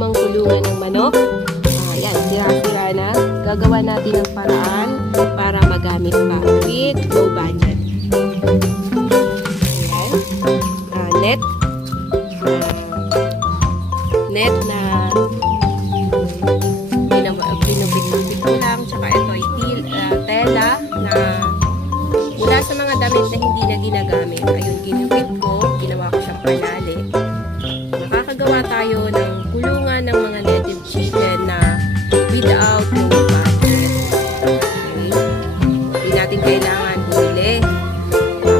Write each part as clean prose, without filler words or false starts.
lumang kulungan ng manok. Ayan, sira-sira na. Gagawa natin ng paraan para magamit pa with low budget. Ayan. Net. Net na pinupit-pupit ko lang. Tsaka ito ay tela na mula sa mga damit na hindi na ginagamit. Ayun, ginupit ko. Ginawa ko siyang panali. Makakagawa tayo ng kulungan ng mga native chicken na without low budget. Okay? Hindi natin kailangan bumili.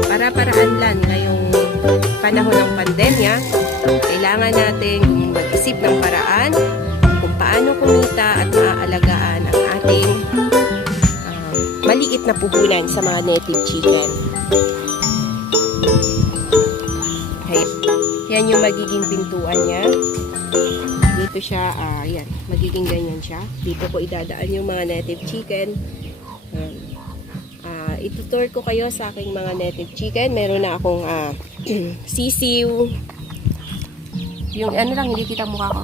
Para-paraan lang ngayong panahon ng pandemya. Kailangan natin mag-isip ng paraan kung paano kumita at maaalagaan ang ating maliit na puhunan sa mga native chicken. Okay. Yan yung magiging pintuan niya. Dito siya, yan, magiging ganyan siya. Dito ko idadaan yung mga native chicken. Itutour ko kayo sa aking mga native chicken. Meron na akong sisiw. Yung ano lang, hindi kita mukha ko.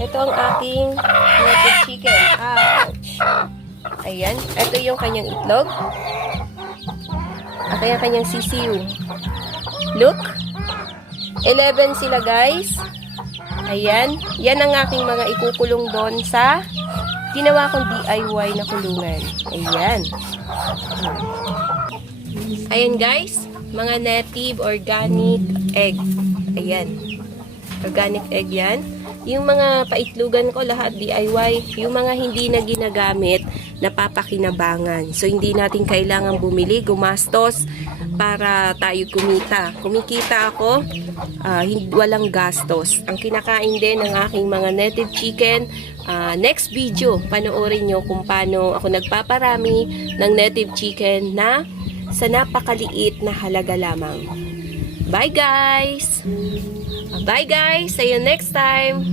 Ito ang aking native chicken. Ouch! Ayan. Ito yung kanyang itlog. At yung kanyang sisiw. Look! 11 sila, guys. Ayan. Yan ang aking mga ikukulong doon sa ginawa kong DIY na kulungan. Ayan. Ayan, guys. Mga native organic egg. Ayan. Organic egg yan. Yung mga paitlugan ko lahat DIY. Yung mga hindi na ginagamit, napapakinabangan. So, hindi natin kailangan bumili, gumastos para tayo kumita. Kumikita ako, walang gastos. Ang kinakain din ng aking mga native chicken, next video, panoorin nyo kung paano ako nagpaparami ng native chicken na sa napakaliit na halaga lamang. Bye guys! Bye guys! See you next time!